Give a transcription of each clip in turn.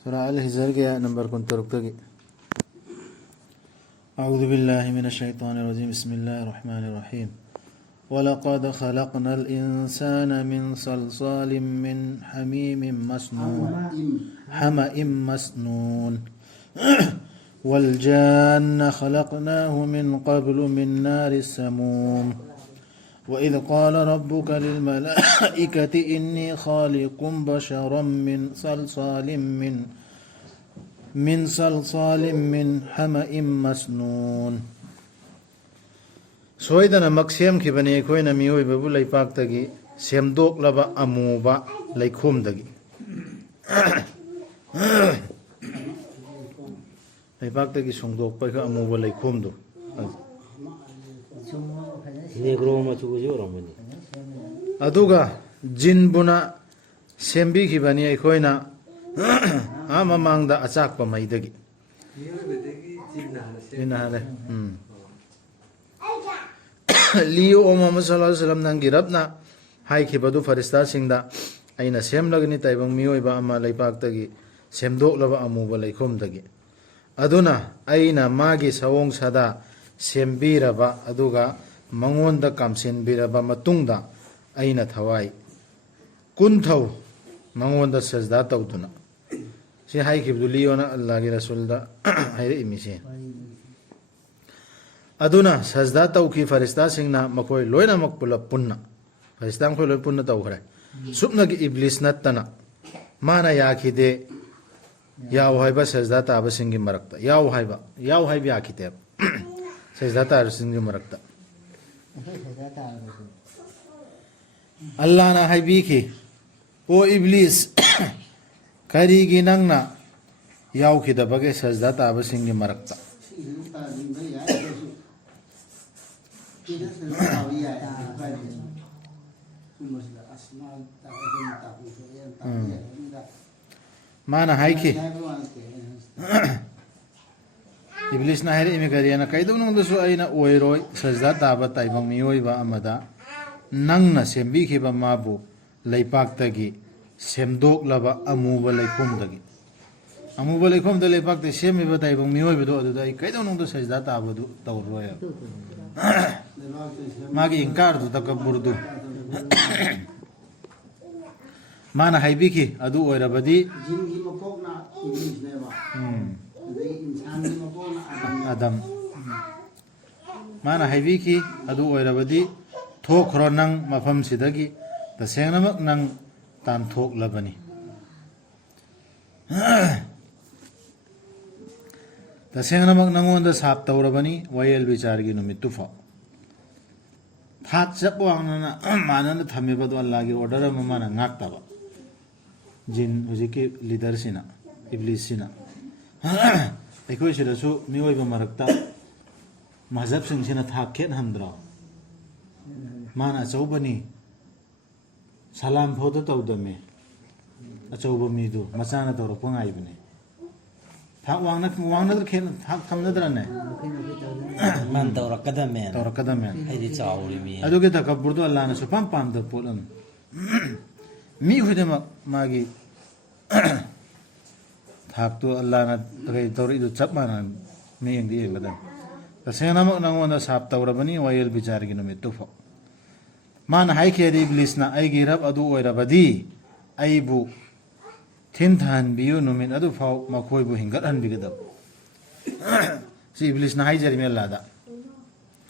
سورة الهجر يا نمبر كنت ركتك. أعوذ بالله من الشيطان الرجيم. بسم الله الرحمن الرحيم. ولقد خلقنا الإنسان من صلصال من حمإ مسنون والجان خلقناه من قبل من نار السموم وإذ قال ربك للملائكة إني خالق بشرا من صلصال من حمإ مسنون. سويدنا مكسيم كي بني كوينا ميوي ببو ليباك تغي سيمدوك لبا أموبا ليكوم تغي ليباك تغي سندوك بايكا أموبا ليكوم دو أدوغا جنبنا سيمبي كي بني كوينا أما مانغدا أچاك بمايدغي جنهالي लियो मोहम्मद सल्लल्लाहु अलैहि वसल्लम नंगी रबना हाई खिबदु फरिस्ता सिंगदा आइना सेमलगनि ताइबंग मियोइबा अमा लैपाक्तगी सेमदोकलबा अमुबा लैखोमदगी अदुना आइना मागी सवोंग सदा सेमबीरबा अदुगा मंगोंदा कामसेनबीरबा मतुंगदा आइना थवाई कुंथौ मंगोंदा सजदा तौदुना से हाई खिबदु लियोना अल्लाहगी रसूलदा हाइरे इमिसे अदुना सजदा तौकी फरिस्ता सिंगना मकोय लोयना मकपुला पुन्ना फरिस्ता मकोय लोय पुन्ना तौखरे सुपनगी इब्लिस नत्तना माना याखिदे याव हाइबा सजदा ताबा सिंगी मरक्ता याव हाइबा याखिते सजदा ताबा सिंगी मरक्ता अल्लाह ना हाइबी की ओ इब्लिस करीगी नंगना याव खिदबगे सजदा ताबा सिंगी मरक्ता माना हाई की इब्लिस ना हेरे इमिकरियाना कैदोनोंदसु आइना ओइरोय सजदा ताबा ताइबंग मियोइबा अमदा नंगना सेम्बी खिबा माबु लैपाक्तगी सेमदोकलबा अमुबा लैखोमदगी अमुबा लैखोमदा लैपाक्ते सेमिबा ताइबंग मियोइबदो अदुदा आई कैदोनोंदो सजदा ताबदु तौरोय मागी इंकार दु तकब्बुर दु माना हाइबी की अदु ओइरबदी जिनगी मकोकना इब्लिस नेबा अदई इंसानी मकोकना आदम माना हाइबी की अदु ओइरबदी थोखरो नंग मफम सिदगी तसेंगनमक नंग तानथोक लबनी तसेंगनमक नंगोंदा साप तौरबनी वयल विचारगी नुमित्तु फा थाक चपवांगना मानन थमेबदो अल्लाह की ऑर्डर ममाना ngaktaba जिन हुजिके लीडर सिना इब्लिस सिना एकोय सिरसु मियोइबा मरक्ता मजहब सिंसिना थाक खेन हमद्रा माना चौबनी सलाम फोदो तौदमे अचौब मीदु मचाना तौर पंगाइबने थाक वांगना खेन थाक थमनद्राने man tawrakadamen haidi chawri mi aduge takabburdu allah na supam pamda polam mi hudema magi thaktu allah na gai tori du chapmana mi engdi engada tasena mak nangona sap tawrabani wayel bichar gi numit tu fo man hai ke iblis na ai gi rab adu oirabadi aibu thin than biu numin adu fo makhoi bu hingat han bigada si iblis na hai jarmi allah da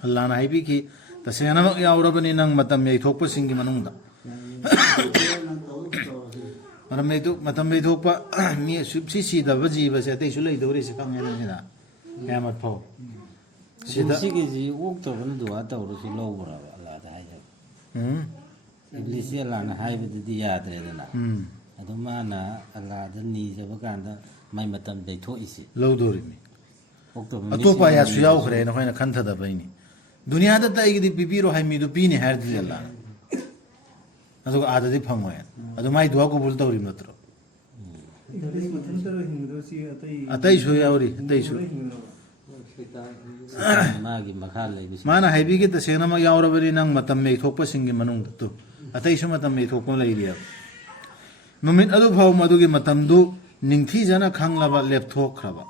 Allah na haibi ki tasena mak yaurabani nang matam yai thokpa singi manungda matam yai thokpa mi subsi si da baji ba se tai sulai dori se kang yana sina yamat phau sida sigi ji ok to ban duwa tawru si lowra Allah da haja iblis ya la na haibi di yadre dana adu mana Allah da ni je bakanda mai matam dai tho isi low dori mi atopa ya suyaw khre na hoina khantha da baini दुनिया दा ताइगी दि पिपिरो high Midu पिने हार दि अल्लाह अदु आदा दि फंगो या अदु माइ दुआ को बोल तौरी मत्रो अतै छु यावरी अतै छु मागी मखा ले माना हाइबी के तसेना मा यावरबरी नंग मतम मे थोकप सिंगी मनुंग तु अतै छु मतम मे थोकप लैरिया नुमित अदु फाव मदुगी मतम दु ꯅꯤꯡꯊꯤꯖꯅ ꯈꯪꯂꯕ ꯂꯦꯞꯊꯣꯛꯈ꯭ꯔꯕ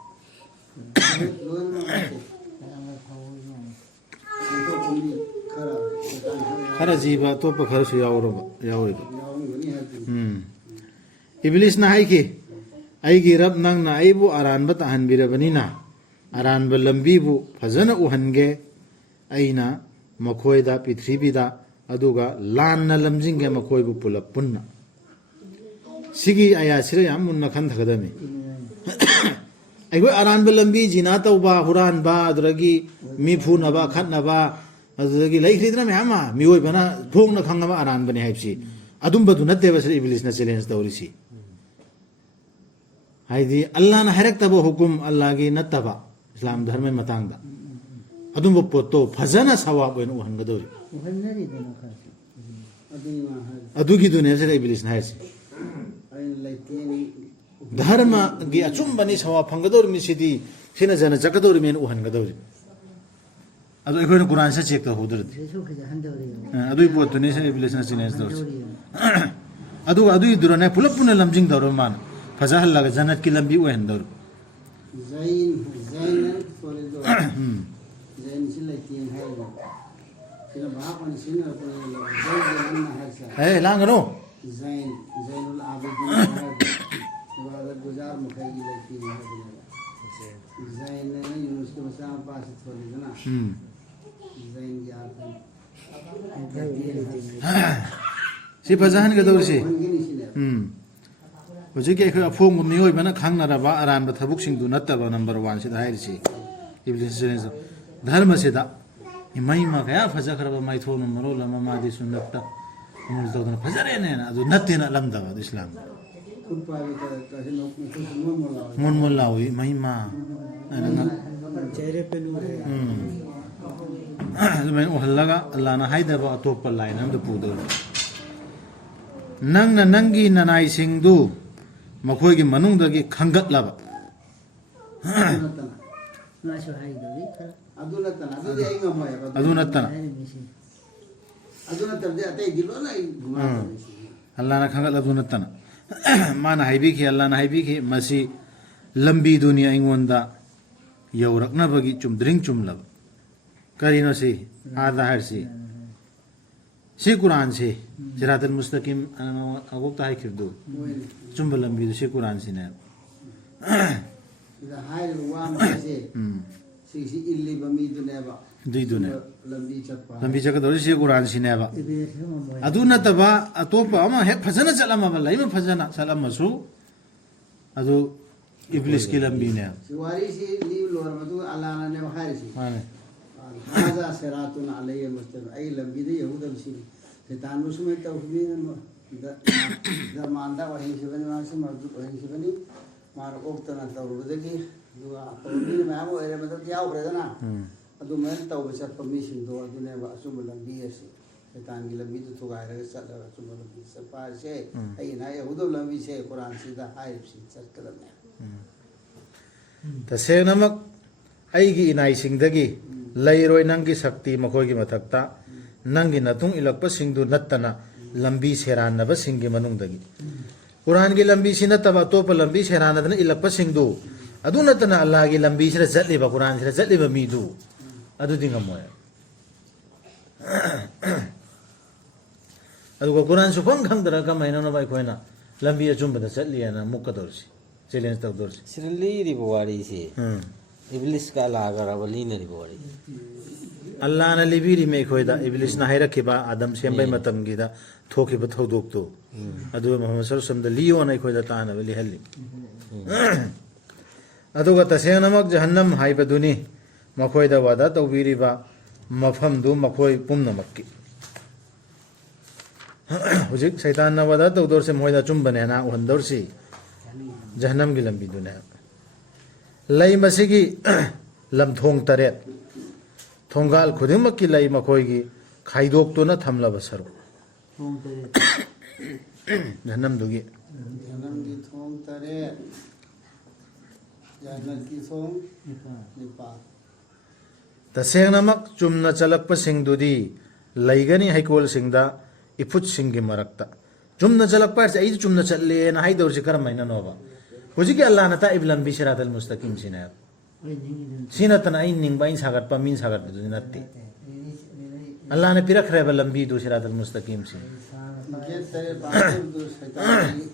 ꯈꯔ ꯖꯤꯕ ꯑꯇꯣꯞꯄ ꯈꯔꯁꯨ ꯌꯥꯎꯔꯤꯕ ꯏꯕ꯭ꯂꯤꯁꯅ ꯍꯥꯏꯈꯤ ꯑꯩꯒꯤ ꯔꯕ ꯅꯪꯅ ꯑꯩꯕꯨ ꯑꯔꯥꯟꯕ ꯇꯥꯍꯟꯕꯤꯔꯕꯅꯤꯅ ꯑꯔꯥꯟꯕ ꯂꯝꯕꯤꯕꯨ ꯐꯖꯅ ꯎꯍꯟꯒꯦ ꯑꯩꯅ ꯃꯈꯣꯏꯗ ꯄ꯭ꯔꯤꯊꯤꯕꯤꯗ ꯑꯗꯨꯒ ꯂꯥꯟꯅ ꯂꯝꯖꯤꯡꯒꯦ ꯃꯈꯣꯏꯕꯨ ꯄꯨꯂꯞ ꯄꯨꯟꯅ ꯁꯤꯒꯤ ꯑꯌꯥꯁꯤꯗ ꯌꯥꯝ ꯃꯨꯟꯅ ꯈꯟꯊꯒꯗꯕꯅꯤ ꯑꯩꯈꯣꯏ ꯑꯔꯥꯟꯕ ꯂꯝꯕꯤ ꯖꯤꯅꯥ ꯇꯧꯕ ꯍꯨꯔꯥꯟꯕ ꯑꯗꯨꯗꯒꯤ ꯃꯤ ꯐꯨꯅꯕ ꯈꯠꯅꯕ ꯑꯗꯨꯗꯒꯤ ꯂꯩꯈ꯭ꯔꯤꯗꯅ ꯃꯌꯥꯝ ꯑꯃ ꯃꯤꯑꯣꯏꯕꯅ ꯐꯣꯡꯅ ꯈꯪꯉꯕ ꯑꯔꯥꯟꯕꯅꯤ ꯍꯥꯏꯕꯁꯤ ꯑꯗꯨꯝꯕꯗꯨ ꯅꯠꯇꯦꯕ ꯁꯤꯗ ꯏꯕ꯭ꯂꯤꯁꯅ ꯆꯦꯂꯦꯟꯖ ꯇꯧꯔꯤꯁꯤ ꯍꯥꯏꯗꯤ ꯑꯜꯂꯥꯍꯅ ꯍꯥꯏꯔꯛꯇꯕ ꯍꯨꯀꯨꯝ ꯑꯜꯂꯥꯍꯒꯤ ꯅꯠꯇꯕ ꯏꯁꯂꯥꯝ ꯙꯔꯃꯒꯤ ꯃꯇꯥꯡꯗ ꯑꯗꯨꯝꯕ ꯄꯣꯠꯇꯣ ꯐꯖꯅ ꯁꯋꯥꯕ ꯑꯣꯏꯅ ꯎꯍꯟꯒꯗꯧꯔꯤ ꯑꯗꯨꯒꯤꯗꯨꯅꯦ ꯁꯤꯗ ꯏꯕ꯭ꯂꯤꯁꯅ ꯍꯥꯏꯔꯤꯁꯤ ꯙꯔꯃꯒꯤ ꯑꯆꯨꯝꯕꯅꯤ ꯁꯋꯥꯕ ꯐꯪꯒꯗꯧꯔꯤꯕꯅꯤ ꯁꯤꯗꯤ ꯁꯤꯅ ꯖꯅ ꯆꯠꯀꯗꯧꯔꯤꯕꯅꯤꯅ ꯎꯍꯟꯒꯗꯧꯔꯤ ꯑꯗꯣ ꯑꯩꯈꯣꯏꯅ ꯀꯨꯔꯥꯟꯁꯦ ꯆꯦꯛ ꯇꯧꯍꯧꯗ꯭ꯔꯗꯤ ꯑꯗꯨꯒꯤ ꯄꯣꯠꯇꯨꯅꯤ ꯁꯤꯗ ꯏꯕ꯭ꯂꯤꯁꯅ ꯆꯦꯂꯦꯟꯖ ꯇꯧꯔꯤꯁꯤ ꯑꯗꯨꯒ ꯑꯗꯨꯒꯤꯗꯨꯔꯅꯦ ꯄꯨꯂꯞ ꯄꯨꯟꯅ ꯂꯝꯖꯤꯡꯗꯧꯔꯕ ꯃꯥꯅ ꯐꯖꯍꯜꯂꯒ ꯖꯅꯠꯀꯤ ꯂꯝꯕꯤ ꯑꯣꯏꯍꯟꯗꯧꯔꯤ ꯂꯥꯡꯒꯅꯨ ꯁꯤ ꯐꯖꯍꯟꯒꯗꯧꯔꯤꯁꯤ ꯍꯧꯖꯤꯛꯀꯤ ꯑꯩꯈꯣꯏ ꯑꯐꯣꯡꯕ ꯃꯤꯑꯣꯏꯕꯅ ꯈꯪꯅꯔꯕ ꯑꯔꯥꯟꯕ ꯊꯕꯛꯁꯤꯡꯗꯨ ꯅꯠꯇꯕ ꯅꯝꯕꯔ 1 ꯁꯤꯗ ꯍꯥꯏꯔꯤꯁꯤ ꯏꯕ꯭ꯂꯤꯁ ꯙꯔꯃꯁꯤꯗ ꯏꯃꯩꯃ ꯀꯌꯥ ꯐꯖꯈ꯭ꯔꯕ ꯃꯥꯏꯊꯣꯡꯅ ꯃꯔꯣꯜ ꯑꯃ ꯃꯥꯗꯤ ꯁꯨꯟꯅꯠꯇ ꯑꯃꯨꯜ ꯇꯧꯗꯅ ꯐꯖꯔꯦꯅꯦꯅ ꯑꯗꯨ ꯅꯠꯇꯦꯅ ꯂꯝꯗꯕ ꯑꯗꯨ ꯏꯁꯂꯥꯝꯗ ꯃꯣꯟ ꯃꯣꯟ ꯂꯥꯎꯏ ꯃꯩꯃ ꯑꯗꯨꯃꯥꯏꯅ ꯎꯍꯜꯂꯒ ꯑꯜꯂꯥꯍꯅ ꯍꯥꯏꯗꯕ ꯑꯇꯣꯞꯄ ꯂꯥꯏꯟ ꯑꯃꯗ ꯄꯨꯗꯧꯔꯤ ꯅꯪꯅ ꯅꯪꯒꯤ ꯅꯅꯥꯏꯁꯤꯡꯗꯨ ꯃꯈꯣꯏꯒꯤ ꯃꯅꯨꯡꯗꯒꯤ ꯈꯟꯒꯠꯂꯕ ꯑꯗꯨ ꯅꯠꯇꯅ ꯑꯜꯂꯥꯍꯅ ꯈꯟꯒꯠꯂꯕꯗꯨ ꯅꯠꯇꯅ ꯃꯥꯅ ꯍꯥꯏꯕꯤꯈꯤ ꯑꯜꯂꯥꯍꯅ ꯍꯥꯏꯕꯤꯈꯤ ꯃꯁꯤ ꯂꯝꯕꯤꯗꯨꯅꯤ ꯑꯩꯉꯣꯟꯗ ꯌꯧꯔꯛꯅꯕꯒꯤ ꯆꯨꯝꯗ꯭ꯔꯤꯡ ꯆꯨꯝꯂꯕ ꯀꯔꯤꯅꯣ ꯁꯤ ꯑꯥꯗ ꯍꯥꯏꯔꯤꯁꯤ ꯁꯤ ꯀꯨꯔꯥꯟꯁꯤ ꯁꯤꯔꯥꯇꯨꯜ ꯃꯨꯁꯇꯀꯤꯝ ꯑꯒꯣꯛꯇ ꯍꯥꯏꯈꯤꯕꯗꯨ ꯆꯨꯝꯕ ꯂꯝꯕꯤꯗꯨ ꯁꯤ ꯀꯨꯔꯥꯟꯁꯤꯅꯦ ꯑꯗꯨꯏꯗꯨꯅꯦ ꯂꯝꯕꯤ ꯆꯠꯀꯗꯧꯔꯤ ꯁꯤ ꯀꯨꯔꯥꯟꯁꯤꯅꯦꯕ ꯑꯗꯨ ꯅꯠꯇꯕ ꯑꯇꯣꯞꯄ ꯑꯃ ꯍꯦꯛ ꯐꯖꯅ ꯆꯠꯂꯝꯃꯕ ꯂꯩꯃ ꯐꯖꯅ ꯆꯠꯂꯝꯃꯁꯨ ꯑꯗꯨ ꯏꯕ꯭ꯂꯤꯁꯀꯤ ꯂꯝꯕꯤꯅꯦꯕ ꯋꯥꯔꯤꯁꯤ ꯂꯤꯕ ꯂꯣꯏꯔ ꯃꯇꯨꯡ ꯑꯜꯂꯥꯍꯅꯅꯦꯕ ꯍꯥꯏꯔꯤꯁꯤ ꯃꯥꯅꯦ ꯍꯥꯖꯥ ꯁꯤꯔꯥꯇꯨꯟ ꯑꯂꯩꯍꯤ ꯃꯨꯁꯇaqim ꯑꯩ ꯂꯝꯕꯤꯗ ꯌꯧꯒꯗꯕꯁꯤꯅꯤ ꯁꯩꯇꯥꯟꯕꯨ ꯁꯨꯃꯥꯏꯅ ꯇꯧꯈꯤꯕꯅꯤꯅ ꯗꯔꯃꯥꯟꯗ ꯑꯣꯏꯍꯟꯈꯤꯕꯅꯤ ꯃꯥꯁꯤ ꯃꯔꯗꯨꯠ ꯑꯣꯏꯍꯟꯈꯤꯕꯅꯤ ꯃꯥꯅ ꯑꯣꯛꯇꯅ ꯇꯧꯔꯨꯕꯗꯒꯤ ꯑꯗꯨꯒ ꯑꯐꯕ ꯃꯤꯅ ꯃꯌꯥꯝ ꯑꯣꯏꯔꯦ ꯃꯗꯨꯗ ꯌꯥꯎꯈ꯭ꯔꯦꯗꯅ ꯑꯗꯨꯃꯥꯏꯅ ꯇꯧꯕ ꯆꯠꯄ ꯃꯤꯁꯤꯡꯗꯣ ꯑꯗꯨꯅꯦꯕ ꯑꯆꯨꯝꯕ ꯂꯝꯕꯤ ꯑꯁꯤ ꯁꯩꯇꯥꯟꯒꯤ ꯂꯝꯕꯤꯗꯨ ꯊꯨꯒꯥꯏꯔꯒ ꯆꯠꯂꯒ ꯑꯆꯨꯝꯕ ꯂꯝꯕꯤ ꯆꯠꯄ ꯍꯥꯏꯁꯦ ꯑꯩꯅ ꯌꯧꯒꯗꯕ ꯂꯝꯕꯤꯁꯦ ꯀꯨꯔꯥꯟꯁꯤꯗ ꯍꯥꯏꯔꯤꯕꯁꯤ ꯆꯠꯀꯗꯕꯅꯦ ꯇꯁꯦꯡꯅꯃꯛ ꯑꯩꯒꯤ ꯏꯅꯥꯏꯁꯤꯡꯗꯒꯤ ꯂꯩꯔꯣꯏ ꯅꯪꯒꯤ ꯁꯛꯇꯤ ꯃꯈꯣꯏꯒꯤ ꯃꯊꯛꯇ ꯅꯪꯒꯤ ꯅꯇꯨꯡ ꯏꯜꯂꯛꯄꯁꯤꯡꯗꯨ ꯅꯠꯇꯅ ꯂꯝꯕꯤ ꯁꯦꯔꯥꯟꯅꯕꯁꯤꯡꯒꯤ ꯃꯅꯨꯡꯗꯒꯤ ꯀꯨꯔꯥꯟꯒꯤ ꯂꯝꯕꯤꯁꯤ ꯅꯠꯇꯕ ꯑꯇꯣꯞꯄ ꯂꯝꯕꯤ ꯁꯦꯔꯥꯟꯅꯗꯅ ꯏꯜꯂꯛꯄꯁꯤꯡꯗꯨ ꯑꯗꯨ ꯅꯠꯇꯅ ꯑꯜꯂꯥꯍꯒꯤ ꯂꯝꯕꯤꯁꯤꯗ ꯆꯠꯂꯤꯕ ꯀꯨꯔꯥꯟꯁꯤꯗ ꯆꯠꯂꯤꯕ ꯃꯤꯗꯨ ꯑꯗꯨꯗꯤ ꯉꯝꯃꯣꯏ ꯑꯗꯨꯒ ꯀꯨꯔꯥꯟ ꯁꯨꯈꯪ ꯈꯪꯗꯔꯒ ꯀꯃꯥꯏꯅꯅꯣꯕ ꯑꯩꯈꯣꯏꯅ ꯂꯝꯕꯤ ꯑꯆꯨꯝꯕꯗ ꯆꯠꯂꯤꯑꯅ ꯃꯨꯛꯀꯗꯧꯔꯤꯁꯤ ꯆꯦꯂꯦꯟꯖ ꯇꯧꯗꯧꯔꯤꯁꯤ ꯁꯤꯗ ꯂꯤꯔꯤꯕ ꯋꯥꯔꯤꯁꯤ ꯏꯕ꯭ꯂꯤꯁꯀ ꯑꯜꯂꯥꯍꯒꯔꯕ ꯂꯤꯅꯔꯤꯕ ꯋꯥꯔꯤ ꯑꯜꯂꯥꯍꯅ ꯂꯤꯕꯤꯔꯤꯃꯦ ꯑꯩꯈꯣꯏꯗ ꯏꯕ꯭ꯂꯤꯁꯅ ꯍꯥꯏꯔꯛꯈꯤꯕ ꯑꯗꯝ ꯁꯦꯝꯕꯩ ꯃꯇꯝꯒꯤꯗ ꯊꯣꯛꯈꯤꯕ ꯊꯧꯗꯣꯛꯇꯨ ꯑꯗꯨꯒ ꯃꯨꯍꯝꯃꯗ ꯁꯜꯂꯜꯂꯥꯍꯨ ꯑꯂꯩꯍꯤ ꯋꯁꯜꯂꯝꯗ ꯂꯤꯌꯣꯅ ꯑꯩꯈꯣꯏꯗ ꯇꯥꯅꯕ ꯂꯤꯍꯜꯂꯤ ꯑꯗꯨꯒ ꯇꯁꯦꯡꯅꯃꯛ ꯖꯍꯟꯅꯝ ꯍꯥꯏꯕꯗꯨꯅꯤ ꯃꯈꯣꯏꯗ ꯋꯥꯗꯥ ꯇꯧꯕꯤꯔꯤꯕ ꯃꯐꯝꯗꯨ ꯃꯈꯣꯏ ꯄꯨꯝꯅꯃꯛꯀꯤ ꯍꯧꯖꯤꯛ ꯁꯩꯇꯥꯟꯅ ꯋꯥꯗꯥ ꯇꯧꯗꯧꯔꯤꯁꯦ ꯃꯈꯣꯏꯗ ꯑꯆꯨꯝꯕꯅꯦꯅ ꯎꯍꯟꯗꯧꯔꯤꯁꯤ ꯖꯍꯟꯅꯝꯒꯤ ꯂꯝꯕꯤꯗꯨꯅꯦ ꯂꯩ ꯃꯁꯤꯒꯤ ꯂꯝꯊꯣꯡ 3 ꯊꯣꯡꯒꯥꯜ ꯈꯨꯗꯤꯡꯃꯛꯀꯤ ꯂꯩ ꯃꯈꯣꯏꯒꯤ ꯈꯥꯏꯗꯣꯛꯇꯨꯅ ꯊꯝꯂꯕ ꯁꯔꯨꯛ ꯖꯍꯟꯅꯝꯗꯨꯒꯤ ꯖꯍꯟꯅꯝꯒꯤ ꯊꯣꯡ 3 ꯖꯟꯅꯠꯀꯤ ꯊꯣꯡ 9 ꯇꯁꯦꯡꯅꯃꯛ ꯆꯨꯝꯅ ꯆꯠꯂꯛꯄꯁꯤꯡꯗꯨꯗꯤ ꯂꯩꯒꯅꯤ ꯍꯩꯀꯣꯜꯁꯤꯡꯗ ꯏꯐꯨꯠꯁꯤꯡꯒꯤ ꯃꯔꯛꯇ ꯆꯨꯝꯅ ꯆꯠꯂꯛꯄ ꯍꯥꯏꯁꯦ ꯑꯩꯗꯤ ꯆꯨꯝꯅ ꯆꯠꯂꯦꯅ ꯍꯥꯏꯗꯧꯔꯤꯁꯤ ꯀꯔꯝꯍꯥꯏꯅꯅꯣꯕ ꯍꯧꯖꯤꯛꯀꯤ ꯑꯜꯂꯥꯍꯅ ꯇꯥꯛꯏꯕ ꯂꯝꯕꯤ ꯁꯤꯔꯥꯇꯜ ꯃꯨꯁꯇꯀꯤꯝꯁꯤꯅꯦ ꯁꯤ ꯅꯠꯇꯅ ꯑꯩ ꯅꯤꯡꯕ ꯑꯩꯅ ꯁꯥꯒꯠꯄ ꯃꯤꯅ ꯁꯥꯒꯠꯄꯗꯨꯗꯤ ꯅꯠꯇꯦ ꯑꯜꯂꯥꯍꯅ ꯄꯤꯔꯛꯈ꯭ꯔꯦꯕ ꯂꯝꯕꯤꯗꯨ ꯁꯤꯔꯥꯇꯜ ꯃꯨꯁꯇꯀꯤꯝꯁꯤ ꯒꯦꯠ ꯇꯔꯦꯠ ꯄꯥꯟꯕꯗꯨ ꯁꯩꯇꯥꯟꯒꯤ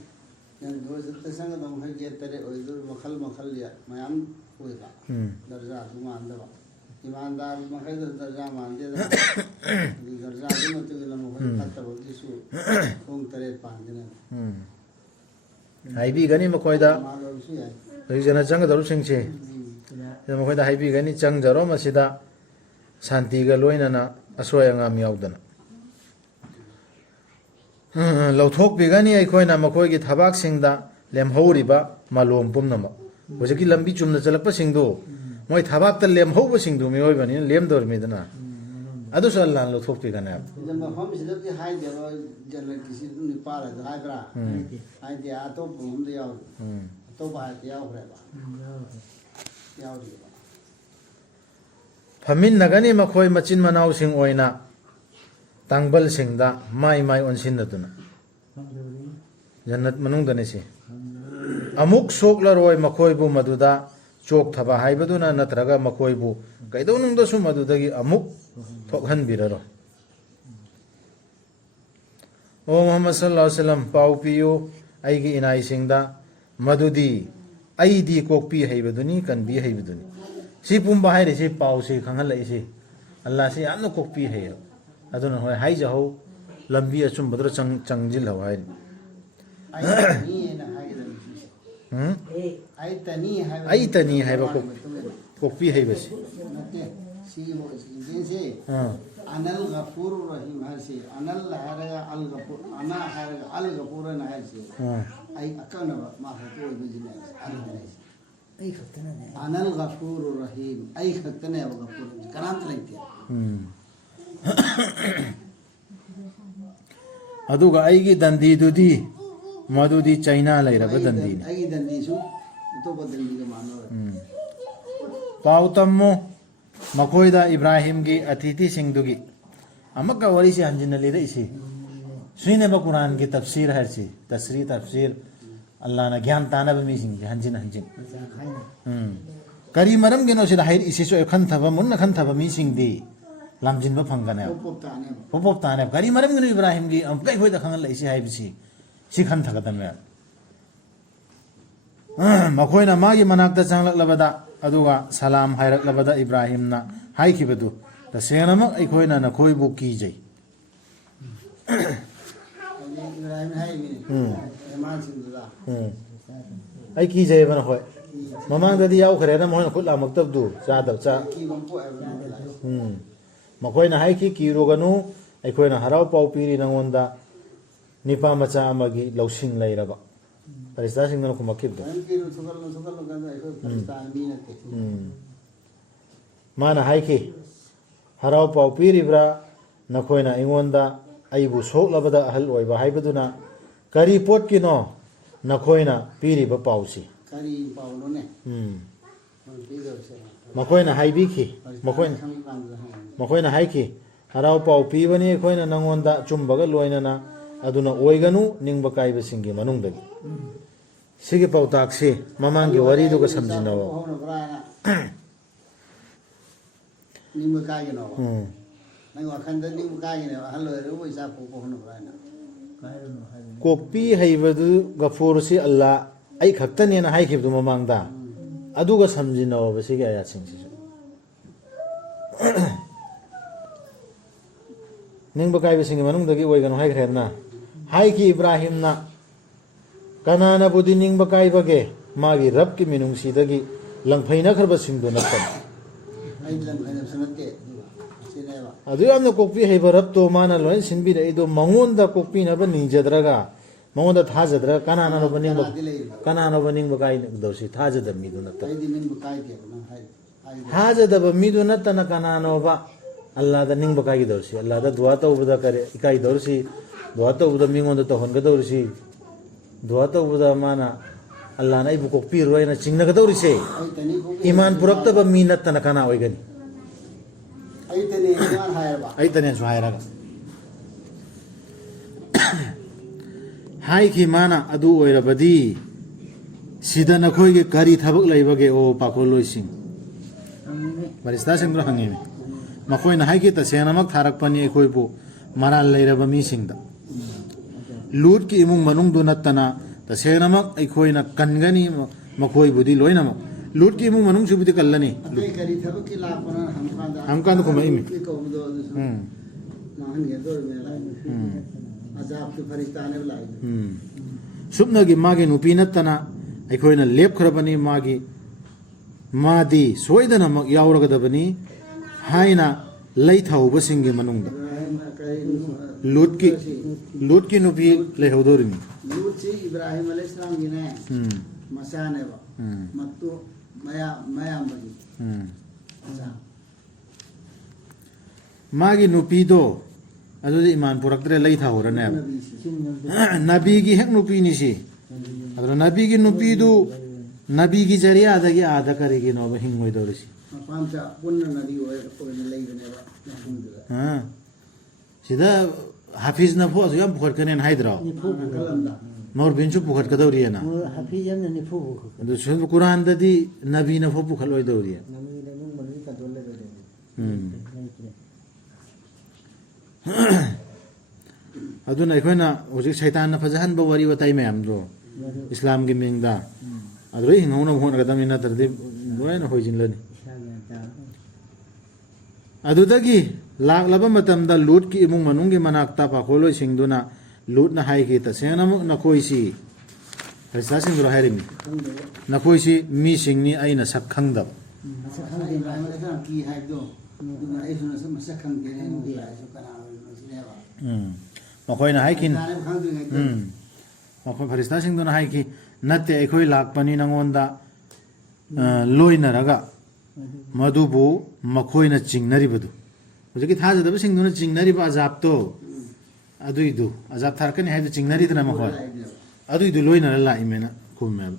ꯗꯣꯖꯠꯇ ꯆꯪꯒꯗꯧ ꯃꯈꯩ ꯒꯦꯠ ꯇꯔꯦꯠ ꯑꯣꯏꯗꯨ ꯃꯈꯜ ꯃꯈꯜ ꯃꯌꯥꯝ ꯑꯣꯏꯕ ꯗꯔꯖꯥꯗꯨ ꯃꯥꯟꯗꯕ ꯏꯃꯥꯟꯗꯥꯔ ꯃꯈꯩꯗꯨ ꯗꯔꯖꯥ ꯃꯥꯟꯗꯦꯗꯅ ꯗꯔꯖꯥꯗꯨꯒꯤ ꯃꯇꯨꯡ ꯏꯟꯅ ꯃꯈꯣꯏ ꯐꯠꯇꯕꯒꯤꯁꯨ ꯊꯣꯡ ꯇꯔꯦꯠ ꯄꯥꯟꯒꯅꯤ ꯍꯥꯏꯕꯤꯒꯅꯤ ꯃꯈꯣꯏꯗ ꯃꯥꯜꯂꯕꯁꯨ ꯌꯥꯏ ꯍꯧꯖꯤꯛ ꯆꯪꯒꯗꯧꯔꯤꯕꯁꯤꯡꯁꯦ ꯃꯈꯣꯏꯗ ꯍꯥꯏꯕꯤꯒꯅꯤ ꯆꯪꯖꯔꯣ ꯃꯁꯤꯗ ꯁꯥꯟꯇꯤꯒ ꯂꯣꯏꯅꯅ ꯑꯁꯣꯏ ꯑꯉꯥꯝ ꯌꯥꯎꯗꯅ ꯂꯧꯊꯣꯛꯄꯤꯒꯅꯤ ꯑꯩꯈꯣꯏꯅ ꯃꯈꯣꯏꯒꯤ ꯊꯕꯥꯛꯁꯤꯡꯗ ꯂꯦꯝꯍꯧꯔꯤꯕ ꯃꯥꯂꯣꯝ ꯄꯨꯝꯅꯃꯛ ꯍꯧꯖꯤꯛꯀꯤ ꯂꯝꯕꯤ ꯆꯨꯝꯅ ꯆꯠꯂꯛꯄꯁꯤꯡꯗꯨ ꯃꯣꯏ ꯊꯕꯥꯛꯇ ꯂꯦꯝꯍꯧꯕꯁꯤꯡꯗꯨ ꯃꯤꯑꯣꯏꯕꯅꯤꯅ ꯂꯦꯝꯗꯧꯔꯤꯃꯤꯗꯅ ꯑꯗꯨꯁꯨ ꯑꯜꯂꯥꯍꯅ ꯂꯧꯊꯣꯛꯄꯤꯒꯅꯤ ꯍꯥꯏꯕ ꯃꯐꯝꯁꯤꯗꯗꯤ ꯍꯥꯏꯗꯦꯕ ꯖꯅꯀꯤꯁꯤ ꯑꯗꯨꯝ ꯅꯤꯄꯥꯜ ꯑꯗꯨ ꯍꯥꯏꯕ꯭ꯔꯥ ꯍꯥꯏꯗꯤ ꯑꯇꯣꯞꯄ ꯃꯐꯝꯗ ꯌꯥꯎꯔꯤ ꯑꯇꯣꯞꯄ ꯍꯥꯏꯗꯤ ꯌꯥꯎꯈ꯭ꯔꯦꯕ ꯌꯥꯎꯔꯤꯕ ꯐꯝꯃꯤꯟꯅꯒꯅꯤ ꯃꯈꯣꯏ ꯃꯆꯤꯟ ꯃꯅꯥꯎꯁꯤꯡ ꯑꯣꯏꯅ ꯇꯥꯡꯕꯜꯁꯤꯡꯗ ꯃꯥꯏ ꯑꯣꯟꯁꯤꯟꯅꯗꯨꯅ ꯖꯟꯅꯠ ꯃꯅꯨꯡꯗꯅꯤ ꯁꯤ ꯑꯃꯨꯛ ꯁꯣꯛꯂꯔꯣꯏ ꯃꯈꯣꯏꯕꯨ ꯃꯗꯨꯗ ꯆꯣꯛꯊꯕ ꯍꯥꯏꯕꯗꯨꯅ ꯅꯠꯇ꯭ꯔꯒ ꯃꯈꯣꯏꯕꯨ ꯀꯩꯗꯧꯅꯨꯡꯗꯁꯨ ꯃꯗꯨꯗꯒꯤ ꯑꯃꯨꯛ ꯊꯣꯛꯍꯟꯕꯤꯔꯔꯣꯏ ꯑꯣ ꯃꯨꯍꯝꯃꯗ ꯁꯜꯂꯜꯂꯥꯍꯨ ꯑꯂꯩꯍꯤ ꯋꯁꯜꯂꯝ ꯄꯥꯎ ꯄꯤꯌꯨ ꯑꯩꯒꯤ ꯏꯅꯥꯏꯁꯤꯡꯗ ꯃꯗꯨꯗꯤ ꯑꯩꯗꯤ ꯀꯣꯛꯄꯤ ꯍꯩꯕꯗꯨꯅꯤ ꯀꯟꯕꯤ ꯍꯩꯕꯗꯨꯅꯤ ꯁꯤ ꯄꯨꯝꯕ ꯍꯥꯏꯔꯤꯁꯤ ꯄꯥꯎꯁꯤ ꯈꯪꯍꯜꯂꯛꯏꯁꯤ ꯑꯜꯂꯥꯍꯁꯤ ꯌꯥꯝꯅ ꯀꯣꯛꯄꯤ ꯍꯩꯌꯦꯕ ꯑꯗꯨꯅ ꯍꯣꯏ ꯍꯥꯏꯖꯍꯧ ꯂꯝꯕꯤ ꯑꯆꯨꯝꯕꯗꯨꯗ ꯆꯪꯁꯤꯜꯍꯧ ꯍꯥꯏꯔꯤ ꯑꯩꯇꯅꯤ ꯍꯥꯏꯕ ꯀꯣꯛꯄꯤ ꯍꯩꯕꯁꯤ ꯑꯅꯜ ꯒꯐꯨꯔ ꯔꯍꯤꯝ ꯍꯥꯏꯁꯤ ꯑꯅꯜ ꯍꯥꯏꯔꯒ ꯑꯜ ꯒꯐꯨꯔ ꯑꯅꯥ ꯍꯥꯏꯔꯒ ꯑꯜ ꯒꯐꯨꯔꯅ ꯍꯥꯏꯁꯤ ꯑꯩ ꯑꯀꯛꯅꯕ ꯃꯥ ꯈꯛꯇ ꯑꯣꯏꯕꯁꯤꯅꯦ ꯑꯩ ꯈꯛꯇꯅꯦ ꯑꯅꯜ ꯒꯐꯨꯔ ꯔꯍꯤꯝ ꯑꯩ ꯈꯛꯇꯅꯦꯕ ꯒꯐꯨꯔ ꯀꯅꯥꯝꯇ ꯂꯩꯇꯦ ꯑꯗꯨꯒ ꯑꯩꯒꯤ ꯗꯟꯗꯤꯗꯨꯗꯤ ꯃꯗꯨꯗꯤ ꯆꯩꯅꯥ ꯂꯩꯔꯕ ꯗꯟꯗꯤꯅꯤ ꯑꯩꯒꯤ ꯗꯟꯗꯤꯁꯨ ꯑꯇꯣꯞꯄ ꯗꯟꯗꯤꯒ ꯃꯥꯟꯅꯔꯣꯏ ꯄꯥꯎ ꯇꯝꯃꯨ ꯃꯈꯣꯏꯗ ꯏꯕ꯭ꯔꯥꯍꯤꯝꯒꯤ ꯑꯇꯤꯊꯤꯁꯤꯡꯗꯨꯒꯤ ꯑꯃꯛꯀ ꯋꯥꯔꯤꯁꯤ ꯍꯟꯖꯤꯟꯅ ꯂꯤꯔꯛꯏꯁꯤ ꯁꯤꯅꯦꯕ ꯀꯨꯔꯥꯟꯒꯤ ꯇꯐꯁꯤꯔ ꯍꯥꯏꯔꯁꯤ ꯇꯐꯁꯤꯔ ꯑꯜꯂꯥꯍꯅ ꯒ꯭ꯌꯥꯟ ꯇꯥꯅꯕ ꯃꯤꯁꯤꯡꯁꯦ ꯍꯟꯖꯤꯟ ꯀꯔꯤ ꯃꯔꯝꯒꯤꯅꯣ ꯁꯤꯗ ꯍꯥꯏꯔꯛꯏꯁꯤꯁꯨ ꯈꯟꯊꯕ ꯃꯨꯟꯅ ꯈꯟꯊꯕ ꯃꯤꯁꯤꯡꯗꯤ ꯂꯥꯝꯖꯤꯟꯕ ꯐꯪꯒꯅꯦꯕ ꯄꯣꯞ ꯇꯥꯅꯦꯕ ꯀꯔꯤ ꯃꯔꯝꯒꯤꯅꯣ ꯏꯕ꯭ꯔꯥꯍꯤꯝꯒꯤ ꯑꯃꯨꯛꯀ ꯑꯩꯈꯣꯏꯗ ꯈꯪꯍꯜꯂꯛꯏꯁꯤ ꯍꯥꯏꯕꯁꯤ ꯁꯤ ꯈꯟꯊꯒꯗꯕꯅꯦꯕ ꯃꯈꯣꯏꯅ ꯃꯥꯒꯤ ꯃꯅꯥꯛꯇ ꯆꯪꯂꯛꯂꯕꯗ ꯑꯗꯨꯒ ꯁꯂꯥꯝ ꯍꯥꯏꯔꯛꯂꯕꯗ ꯏꯕ꯭ꯔꯥꯍꯤꯝꯅ ꯍꯥꯏꯈꯤꯕꯗꯨ ꯇꯁꯦꯡꯅꯃꯛ ꯑꯩꯈꯣꯏꯅ ꯅꯈꯣꯏꯕꯨ ꯀꯤꯖꯩ ꯑꯩ ꯀꯤꯖꯩꯕ ꯅꯈꯣꯏ ꯃꯃꯥꯡꯗꯗꯤ ꯌꯥꯎꯈ꯭ꯔꯦꯅ ꯃꯈꯣꯏꯅ ꯈꯨꯠ ꯂꯥꯝꯃꯛꯇꯕꯗꯨ ꯃꯈꯣꯏꯅ ꯍꯥꯏꯈꯤ ꯀꯤꯔꯨꯒꯅꯨ ꯑꯩꯈꯣꯏꯅ ꯍꯔꯥꯎ ꯄꯥꯎ ꯄꯤꯔꯤ ꯅꯉꯣꯟꯗ ꯅꯤꯄꯥ ꯃꯆꯥ ꯑꯃꯒꯤ ꯂꯧꯁꯤꯡ ꯂꯩꯔꯕ ꯐꯔꯤꯁꯇꯥꯁꯤꯡꯗꯨꯅ ꯈꯨꯝꯃꯛꯈꯤꯕꯗꯣ ꯃꯥꯅ ꯍꯥꯏꯈꯤ ꯍꯔꯥꯎ ꯄꯥꯎ ꯄꯤꯔꯤꯕ꯭ꯔꯥ ꯅꯈꯣꯏꯅ ꯑꯩꯉꯣꯟꯗ ꯑꯩꯕꯨ ꯁꯣꯛꯂꯕꯗ ꯑꯍꯜ ꯑꯣꯏꯕ ꯍꯥꯏꯕꯗꯨꯅ ꯀꯔꯤ ꯄꯣꯠꯀꯤꯅೋ ꯅꯈꯣꯏꯅ ꯄꯤꯔꯤꯕ ꯄꯥꯎꯁꯤ ꯃꯈꯣꯏꯅ ꯍꯥꯏꯕꯤꯈꯤ ꯃꯈꯣꯏꯅ ꯍꯥꯏꯈꯤ ꯍꯔꯥꯎ ꯄꯥꯎ ꯄꯤꯕꯅꯤ ꯑꯩꯈꯣꯏꯅ ꯅꯉꯣꯟꯗ ꯑꯆꯨꯝꯕꯒ ꯂꯣꯏꯅꯅ ꯑꯗꯨꯅ ꯑꯣꯏꯒꯅꯨ ꯅꯤꯡꯕ ꯀꯥꯏꯕꯁꯤꯡꯒꯤ ꯃꯅꯨꯡꯗꯒꯤ ꯁꯤꯒꯤ ꯄꯥꯎꯇꯥꯛꯁꯤ ꯃꯃꯥꯡꯒꯤ ꯋꯥꯔꯤꯗꯨꯒ ꯁꯝꯖꯤꯟꯅꯕ ꯅꯤꯡꯕ ꯀꯥꯏꯒꯅꯣꯕ ꯅꯪ ꯋꯥꯈꯟꯗ ꯅꯤꯡꯕ ꯀꯥꯏꯒꯅꯦꯕ ꯑꯍꯜ ꯑꯣꯏꯔꯒꯕꯨ ꯏꯆꯥ ꯄꯣꯛꯄ ꯍꯣꯠꯅꯕ꯭ꯔꯥ ꯍꯥꯏꯅ ꯀꯣꯛꯄꯤ ꯍꯩꯕꯗꯨ ꯒꯐꯨꯔꯁꯤ ꯑꯜꯂꯥ ꯑꯩ ꯈꯛꯇꯅꯦꯅ ꯍꯥꯏꯈꯤꯕꯗꯨ ꯃꯃꯥꯡꯗ ꯑꯗꯨꯒ ꯁꯝꯖꯤꯟꯅꯧꯕ ꯁꯤꯒꯤ ꯑꯌꯥꯠꯁꯤꯡꯁꯤꯁꯨ ꯅꯤꯡꯕ ꯀꯥꯏꯕꯁꯤꯡꯒꯤ ꯃꯅꯨꯡꯗꯒꯤ ꯑꯣꯏꯒꯅꯨ ꯍꯥꯏꯈ꯭ꯔꯦꯗꯅ ꯍꯥꯏꯈꯤ ꯏꯕ꯭ꯔꯥꯍꯤꯝꯅ ꯀꯅꯥꯅꯕꯨꯗꯤ ꯅꯤꯡꯕ ꯀꯥꯏꯕꯒꯦ ꯃꯥꯒꯤ ꯔꯕꯀꯤ ꯃꯤꯅꯨꯡꯁꯤꯗꯒꯤ ꯂꯪꯐꯩꯅꯈ꯭ꯔꯕꯁꯤꯡꯗꯨ ꯅꯠꯇꯅ ꯑꯗꯨ ꯌꯥꯝꯅ ꯀꯣꯛꯄꯤ ꯍꯩꯕ ꯔꯕꯇꯣ ꯃꯥꯅ ꯂꯣꯏꯅ ꯁꯤꯟꯕꯤꯔꯛꯏꯗꯣ ꯃꯉꯣꯟꯗ ꯀꯣꯛꯄꯤꯅꯕ ꯅꯤꯡꯖꯗ꯭ꯔꯒ ꯃꯉꯣꯟꯗ ꯊꯥꯖꯗ꯭ꯔꯒ ꯀꯅꯥꯅꯣꯕ ꯅꯤꯡꯕ ꯀꯥꯏꯗꯧꯁꯤ ꯊꯥꯖꯗꯕ ꯃꯤꯗꯨ ꯅꯠꯇꯅ ꯊꯥꯖꯗꯕ ꯃꯤꯗꯨ ꯅꯠꯇꯅ ꯀꯅꯥꯅꯣꯕ ꯑꯜꯂꯥꯍꯗ ꯅꯤꯡꯕ ꯀꯥꯏꯒꯗꯧꯔꯤꯁꯤ ꯑꯜꯂꯥꯍꯗ ꯗꯨआ ꯇꯧꯕꯗ ꯀꯔꯤ ꯏꯀꯥꯏꯗꯧꯔꯤꯁꯤ ꯗꯨआ ꯇꯧꯕꯗ ꯃꯤꯉꯣꯟꯗ ꯇꯧꯍꯟꯒꯗꯧꯔꯤꯁꯤ ꯗꯨआ ꯇꯧꯕꯗ ꯃꯥꯅ ꯑꯜꯂꯥꯍꯅ ꯑꯩꯕꯨ ꯀꯣꯛꯄꯤꯔꯣꯏꯅ ꯆꯤꯡꯅꯒꯗꯧꯔꯤꯁꯦ ꯏꯃꯥꯟ ꯄꯨꯔꯛꯇꯕ ꯃꯤ ꯅꯠꯇꯅ ꯀꯅꯥ ꯑꯣꯏꯒꯅꯤ ꯑꯩꯇꯅꯦꯁꯨ ꯍꯥꯏꯔꯒ ꯍꯥꯏꯈꯤ ꯃꯥꯅ ꯑꯗꯨ ꯑꯣꯏꯔꯕꯗꯤ Sida na khoi ge kari thabak laibage o pakoloi sing barista sing ro hangi me makhoi na hai ki ta senamak tharak pani khoi bu maral leiraba mi sing da lut ki imung manung du natana ta senamak khoi na kangani makhoi budi loina ma lut ki imung manung subudi kallani अतः करी था कि लापना हमकान को मैं कि को दो माहन ये दो में लाई अजाब तो फरिश्ताने लाई subnagi magi nupi natana aikoina lep khrabani magi madi soidana mak yauragadabani haina lei thauba singi manungda lutki nupi lehodorimi लूची इब्राहिम अलैहिस्सलाम की ने मसाने बा मत्तु मया बगी अच्छा magi nupi do adudi iman puraktre lei thaurane nabi gi hek nupi ni si adro nabi gi nupi du nabi gi jariya adagi ada karigi no ba hingoi dorisi पांचा पुण्य नदी होए कोई लई बने बा ha sida hafiz na pho yam bukhar kanen haidra कलंदा nor binchu bukhar kadawriyana hafiz yam ne fu fu adu sun quran da di nabi na pho bukhal oi dawriya nami le nun mani ka dolle de aduna ikhoina hojik shaitan na fajahan ba wari watai mayam do islam gi mingda adro hingona hona gadam ina tarde loina hojin lani adudagi lak laba matam da lut ki imung manung gi manakta pa kholoi singduna lut na hai ki ta senamuk na koisi rasa sing ro hairimi na koisi mi singni aina sak khangdab Ibrahim अलैहिस्सलाम की है दो दुना ऐसो न सब सकन के ने दी ऐसो करा मसले बा makoina hai kin जाने खान दे makhoi farista sing duna hai ki natte akhoi lakpani nangonda loinaraga madubu makhoina chingnari badu hojiki thaja da sing duna chingnari ba azab to aduidu azab tharkani hai chingnari dana makhoi aduidu loinara la imena kummel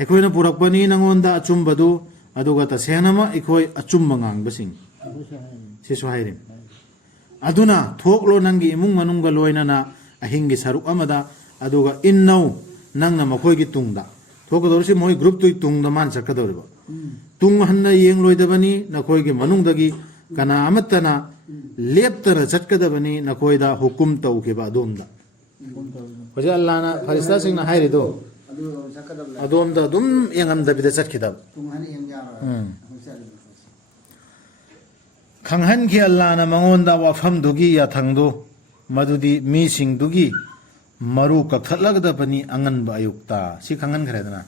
akhoi purakpani nangonda achumbadu aduga ta senama akhoi achumba ngang basing si so hairim aduna thoklo nangi imung manungga loinana ahingi saruk amada aduga innau nangna makhoi gi tungda thokodorsi moi group tui tungda man sakadoriba tung hanna yeng loidabani nakhoi gi manungdagi kana amatana leptara chatkadabani nakhoi da hukum tawkeba adomda hoja allah na farista singna hairi do अदु सकदब ला adomda dum yengam dabida chatkidab तुम्हारी हम जा रहा है khanghan ki allah na mangonda wafam dugi ya thangdo madudi mi sing dugi maru kakhathlagda bani angan ba ayukta si khanghan khredana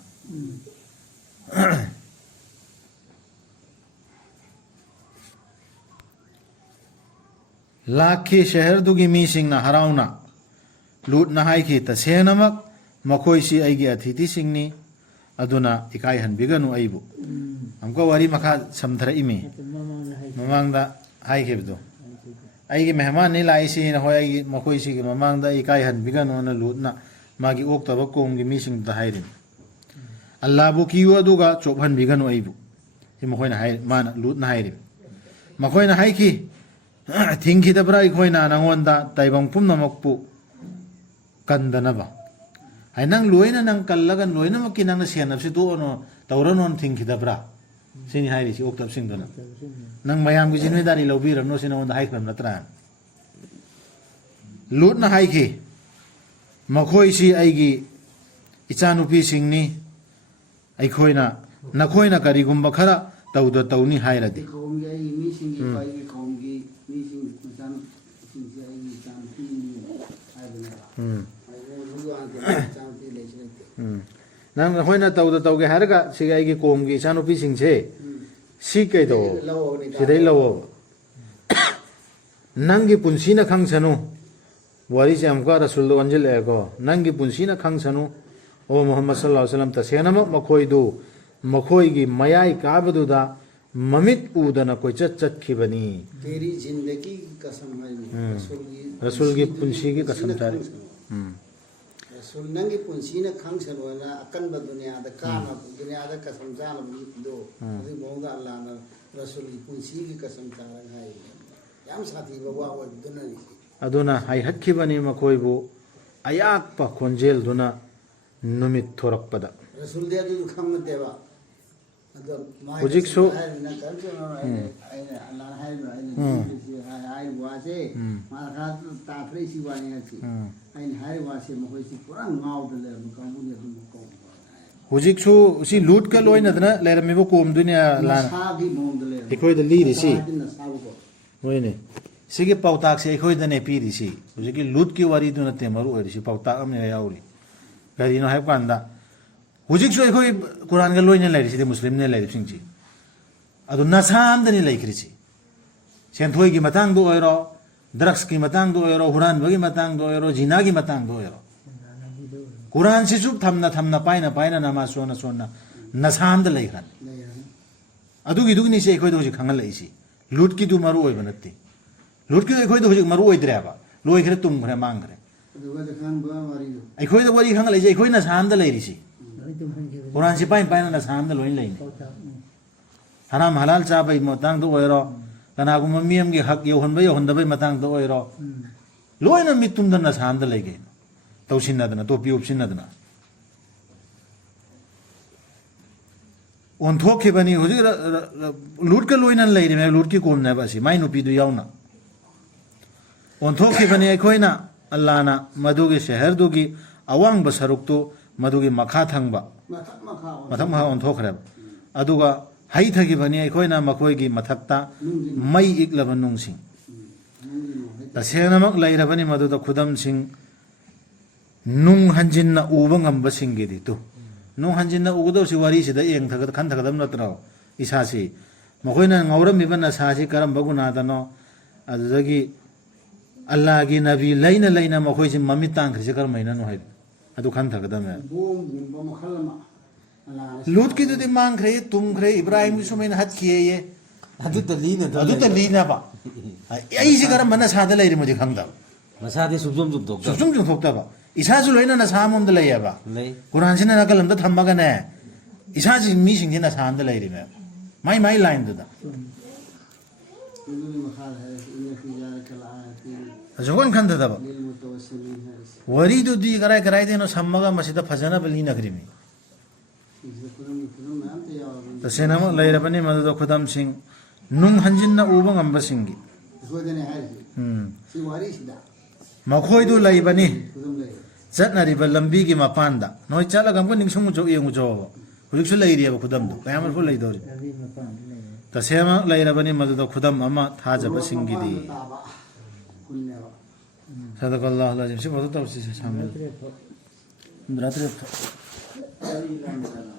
lakhi shahar dugi mi sing na harauna lut na hai ki ta senamak makhoi si aigi athiti singni aduna ikai han biganu aibu amko wari makha samthara ime mamangda hai khebdo aigi mehman ni lai si na hoi makhoi si gi mamangda ikai han biganu na lutna magi okta ba kong gi mising da hairin allah bu kiwa duga chobhan biganu aibu hi makhoi na hai mana lutna hairin makhoi na hai ki thingki da bra ikhoi na nangonda taibang pumna makpu kandanaba hai nang loina nang kallagan loina makki nang na sianap si to no tawranon thingki da bra sini hairi si oktab sing dona nang mayam gi jinmedari lobiram no sina onda haikram natran lut na haiki makhoi si aigi ichanupi singni aikhoina nakhoina karigumba khara tawda tawni hairadi कौम के मी सिंह की भाई की कौम की मी सिंह इंसान सिंह से इंसान की आई बने वो लोग आके इंसान की ले चले nang hoina tawda tawge harga siga aigi komgi ichanupi singse si kaido sidai lawo nangi punsina khangsanu wari se amka rasul do anjil ego nangi punsina khangsanu o muhammad sallallahu alaihi wasallam ta senama makhoi du makhoi gi mayai kabadu da mamit udana koi chat khibani तेरी जिंदगी की कसम है rasul gi punsi gi kasam tare रसूल नंगी पुंसी ने खंग सलवाना अकन ब दुनिया द काना दुनिया द कसम जान दो अभी मोगा अल्लाह ने रसूल की पुंसी की कसम चारा है याम साथी बवा वो दुनिया aduna hai hakhibani makhoi bu ayak pa khonjel duna numit thorak pada ꯔꯁꯨꯜꯗꯤ ꯑꯗꯨ ꯈꯪꯅꯗꯦꯕ ꯑꯗꯣ ꯍꯧꯖꯤꯛꯁꯨ ꯍꯥꯏꯔꯤꯅ ꯑꯩꯅ ꯑꯜꯂꯥꯍꯅ ꯍꯥꯏꯔꯤꯕ ꯑꯩꯅ ꯍꯥꯏꯔꯤꯕ ꯋꯥꯁꯦ ꯃꯥꯅ ꯈꯔ ꯇꯥꯊꯔꯛꯏꯁꯤ ꯋꯥꯅꯤ ꯉꯁꯤ ꯑꯩꯅ ꯍꯥꯏꯔꯤꯕ ꯋꯥꯁꯦ ꯃꯈꯣꯏꯁꯤ ꯄꯨꯔꯥ ꯉꯥꯎꯗ ꯂꯩꯔꯝꯕ ꯀꯥꯡꯕꯨꯅꯤ ꯑꯗꯨꯝ ꯀꯧꯕ ꯍꯧꯖꯤꯛꯁꯨ ꯁꯤ ꯂꯨꯠꯀ ꯂꯣꯏꯅꯗꯅ ꯂꯩꯔꯝꯃꯤꯕ ꯀꯣꯝꯗꯨꯅꯦ ꯂꯥꯟꯅ ꯅꯁꯥꯒꯤ ꯃꯑꯣꯡꯗ ꯂꯩꯔꯝꯕ ꯑꯩꯈꯣꯏꯗ ꯂꯤꯔꯤꯁꯤ ꯅꯁꯥꯕꯨꯀꯣ ꯍꯣꯏꯅꯦ ꯁꯤꯒꯤ ꯄꯥꯎꯇꯥꯛꯁꯦ ꯑꯩꯈꯣꯏꯗꯅꯦ ꯄꯤꯔꯤꯁꯤ ꯍꯧꯖꯤꯛꯀꯤ ꯂꯨꯠꯀꯤ ꯋꯥꯔꯤꯗꯨ ꯅꯠꯇꯦ ꯃꯔꯨ ꯑꯣꯏꯔꯤꯁꯤ ꯄꯥꯎꯇꯥꯛ ꯑꯃ ꯌꯥꯎꯔꯤ ꯀꯔꯤꯅꯣ ꯍꯥꯏꯕ ꯀꯥꯟꯗ ꯍꯧꯖꯤꯛꯁꯨ ꯑꯩꯈꯣꯏ ꯀꯨꯔꯥꯟꯒ ꯂꯣꯏꯅ ꯂꯩꯔꯤꯁꯤꯗꯤ ꯃꯨꯁꯂꯤꯝꯅ ꯂꯩꯔꯤꯕꯁꯤꯡꯁꯤ ꯑꯗꯨ ꯅꯁꯥ ꯑꯝꯗꯅꯤ ꯂꯩꯈ꯭ꯔꯤꯁꯤ ꯁꯦꯟꯊꯣꯏꯒꯤ ꯃꯇꯥꯡꯗ ꯑꯣꯏꯔꯣ ꯗ꯭ꯔꯛꯁꯀꯤ ꯃꯇꯥꯡꯗ ꯑꯣꯏꯔꯣ ꯍꯨꯔꯥꯟꯕꯒꯤ ꯃꯇꯥꯡꯗ ꯑꯣꯏꯔꯣ ꯖꯤꯅꯥꯒꯤ ꯃꯇꯥꯡꯗ ꯑꯣꯏꯔꯣ ꯀꯨꯔꯥꯟꯁꯤꯁꯨ ꯊꯝꯅ ꯊꯝꯅ ꯄꯥꯏꯅ ꯄꯥꯏꯅ ꯅꯃꯥꯖ ꯁꯣꯟꯅ ꯁꯣꯟꯅ ꯅꯁꯥ ꯑꯝꯗ ꯂꯩꯈ꯭ꯔꯅꯤ ꯑꯗꯨꯒꯤꯗꯨꯒꯤꯅꯤꯁꯦ ꯑꯩꯈꯣꯏꯗ ꯍꯧꯖꯤꯛ ꯈꯪꯍꯜꯂꯛꯏꯁꯤ ꯂꯨꯠꯀꯤꯗꯨ ꯃꯔꯨ ꯑꯣꯏꯕ ꯅꯠꯇꯦ ꯂꯨꯠꯀꯤꯗꯨ ꯑꯩꯈꯣꯏꯗ ꯍꯧꯖꯤꯛ ꯃꯔꯨ ꯑꯣꯏꯗ꯭ꯔꯦꯕ ꯂꯣꯏꯈ꯭ꯔꯦ ꯇꯨꯝꯈ꯭ꯔꯦ ꯃꯥꯡꯈ꯭ꯔꯦ ꯑꯩꯈꯣꯏꯗ ꯋꯥꯔꯤ ꯈꯪꯍꯜꯂꯛꯏꯁꯦ ꯑꯩꯈꯣꯏ ꯅꯁꯥ ꯑꯝꯗ ꯂꯩꯔꯤꯁꯤ ꯀꯨꯔꯥꯟꯁꯤ ꯄꯥꯏꯅ ꯄꯥꯏꯅ ꯅꯁꯥ ꯑꯝꯗ ꯂꯣꯏꯅ ꯂꯩꯅꯤ ꯍꯔꯥꯝ ꯍꯂꯥꯜ ꯆꯥꯕꯒꯤ ꯃꯇꯥꯡꯗ ꯑꯣꯏꯔꯣ ꯀꯅꯥꯒꯨꯝꯕ ꯃꯤ ꯑꯃꯒꯤ ꯍꯛ ꯌꯧꯍꯟꯕ ꯌꯧꯍꯟꯗꯕꯒꯤ ꯃꯇꯥꯡꯗ ꯑꯣꯏꯔꯣ ꯂꯣꯏꯅ ꯃꯤꯠ ꯇꯨꯝꯗꯅ ꯅꯁꯥ ꯑꯝꯗ ꯂꯩꯒꯦ ꯇꯧꯁꯤꯟꯅꯗꯅ ꯇꯣꯄꯤ ꯎꯞꯁꯤꯟꯅꯗꯅ ꯑꯣꯟꯊꯣꯛꯈꯤꯕꯅꯤ ꯍꯧꯖꯤꯛ ꯂꯨꯠꯀ ꯂꯣꯏꯅ ꯂꯩꯔꯤꯃꯦ ꯂꯨꯠꯀꯤ ꯀꯣꯝꯅꯦꯕ ꯑꯁꯤ ꯃꯥꯏ ꯅꯨꯄꯤꯗꯨ ꯌꯥꯎꯅ ꯑꯣꯟꯊꯣꯛꯈꯤꯕꯅꯤ ꯑꯩꯈꯣꯏꯅ ꯑꯜꯂꯥꯍꯅ ꯃꯗꯨꯒꯤ ꯁꯦꯍꯔꯗꯨꯒꯤ ꯑꯋꯥꯡꯕ ꯁꯔꯨꯛꯇꯨ ꯃꯗꯨꯒꯤ ꯃꯈꯥ ꯊꯪꯕ ꯃꯊꯛ ꯃꯈꯥ ꯑꯣꯟꯊꯣꯛꯈ꯭ꯔꯦꯕ ꯑꯗꯨꯒ ꯍꯩꯊꯈꯤꯕꯅꯤ ꯑꯩꯈꯣꯏꯅ ꯃꯈꯣꯏꯒꯤ ꯃꯊꯛꯇ ꯃꯩ ꯏꯛꯂꯕ ꯅꯨꯡꯁꯤꯡ ꯇꯁꯦꯡꯅꯃꯛ ꯂꯩꯔꯕꯅꯤ ꯃꯗꯨꯗ ꯈꯨꯗꯝꯁꯤꯡ ꯅꯨꯡ ꯍꯟꯖꯤꯟꯅ ꯎꯕ ꯉꯝꯕꯁꯤꯡꯒꯤꯗꯤ ꯇꯨ ꯅꯨꯡ ꯍꯟꯖꯤꯟꯅ ꯎꯒꯗꯧꯁꯤ ꯋꯥꯔꯤꯁꯤꯗ ꯈꯟꯊꯒꯗꯕ ꯅꯠꯇ꯭ꯔꯣ ꯏꯁꯥꯁꯤ ꯃꯈꯣꯏꯅ ꯉꯧꯔꯝꯃꯤꯕ ꯅꯁꯥꯁꯤ ꯀꯔꯝꯕ ꯒꯨꯅꯥꯗꯅꯣ ꯑꯗꯨꯗꯒꯤ ꯑꯜꯂꯥꯍꯒꯤ ꯅꯕꯤ ꯂꯩꯅ ꯂꯩꯅ ꯃꯈꯣꯏꯁꯤ ꯃꯃꯤꯠ ꯇꯥꯡꯈ꯭ꯔꯤꯁꯤ ꯀꯔꯝꯍꯥꯏꯅꯅꯣ ꯍꯥꯏꯗꯣ ꯑꯗꯨ ꯈꯟꯊꯒꯗꯕꯅꯦ ꯕꯣꯝꯒꯨꯝꯕ ꯃꯈꯜ ꯑꯃ ꯂꯨꯠꯀꯤꯗꯨꯗꯤ ꯃꯥꯡꯈ꯭ꯔꯦ ꯇꯨꯝꯈ꯭ꯔꯦ ꯏꯕ꯭ꯔꯥꯍꯤꯝꯒꯤ ꯁꯨꯃꯥꯏꯅ ꯍꯠꯈꯤꯌꯦ ꯑꯗꯨꯗ ꯂꯤꯅꯕ ꯑꯩꯁꯤ ꯀꯔꯝꯕ ꯅꯁꯥꯗ ꯂꯩꯔꯤꯃꯣꯗꯤ ꯈꯪꯗꯕ ꯃꯁꯥꯗꯤ ꯁꯨꯡꯖꯨꯝ ꯆꯨꯝꯊꯣꯛꯇꯕ ꯁꯨꯝ ꯆꯨꯝꯊꯣꯛꯇꯕ ꯏꯁꯥꯁꯨ ꯂꯣꯏꯅ ꯅꯁꯥ ꯑꯃꯃꯝꯗ ꯂꯩꯌꯦꯕ ꯂꯩ ꯀꯨꯔꯥꯟꯁꯤꯅ ꯅꯥꯀꯜ ꯑꯝꯗ ꯊꯝꯃꯒꯅꯦ ꯏꯁꯥꯁꯤ ꯃꯤꯁꯤꯡꯁꯤ ꯅꯁꯥ ꯑꯝꯗ ꯂꯩꯔꯤꯃꯦ ꯃꯥꯏ ꯃꯥꯏ ꯂꯥꯏꯟꯗꯨꯗ ꯑꯁꯨꯛꯀꯟ ꯈꯟꯊꯗꯕ ꯋꯥꯔꯤꯗꯨꯗꯤ ꯀꯔꯥꯏ ꯀꯔꯥꯏꯗꯩꯅꯣ ꯁꯝꯃꯒ ꯃꯁꯤꯗ ꯐꯖꯅꯕ ꯂꯤꯅꯈ꯭ꯔꯤꯃꯤ ꯇꯁꯦꯡꯅꯃꯛ ꯂꯩꯔꯕꯅꯤ ꯃꯗꯨꯗ ꯈꯨꯗꯝꯁꯤꯡ ꯅꯨꯡ ꯍꯟꯖꯤꯟꯅ ꯎꯕ ꯉꯝꯕꯁꯤꯡꯒꯤ ꯃꯈꯣꯏꯗꯨ ꯂꯩꯕꯅꯤ ꯆꯠꯅꯔꯤꯕ ꯂꯝꯕꯤꯒꯤ ꯃꯄꯥꯟꯗ ꯅꯣꯏ ꯆꯠꯂꯒ ꯑꯃꯨꯛ ꯅꯤꯡꯁꯤꯡꯉꯨꯆꯣ ꯌꯦꯡꯉꯨꯆꯣꯕ ꯍꯧꯖꯤꯛꯁꯨ ꯂꯩꯔꯤꯑꯕ ꯈꯨꯗꯝꯗꯣ ꯀꯌꯥꯃꯨꯛꯁꯨ ꯂꯩꯗꯧꯔꯤ ꯇꯁꯦꯡꯅꯃꯛ ꯂꯩꯔꯕꯅꯤ ꯃꯗꯨꯗ ꯈꯨꯗꯝ ꯑꯃ ꯊꯥꯖꯕꯁꯤꯡꯒꯤꯗꯤ ꯁꯗꯀꯜꯂꯥꯍꯨ ꯑꯜ-ꯑꯖꯤꯝ ꯁꯤ ꯐꯣꯇꯣ ꯇꯧꯔꯁꯤ ꯁꯥꯃꯜ 103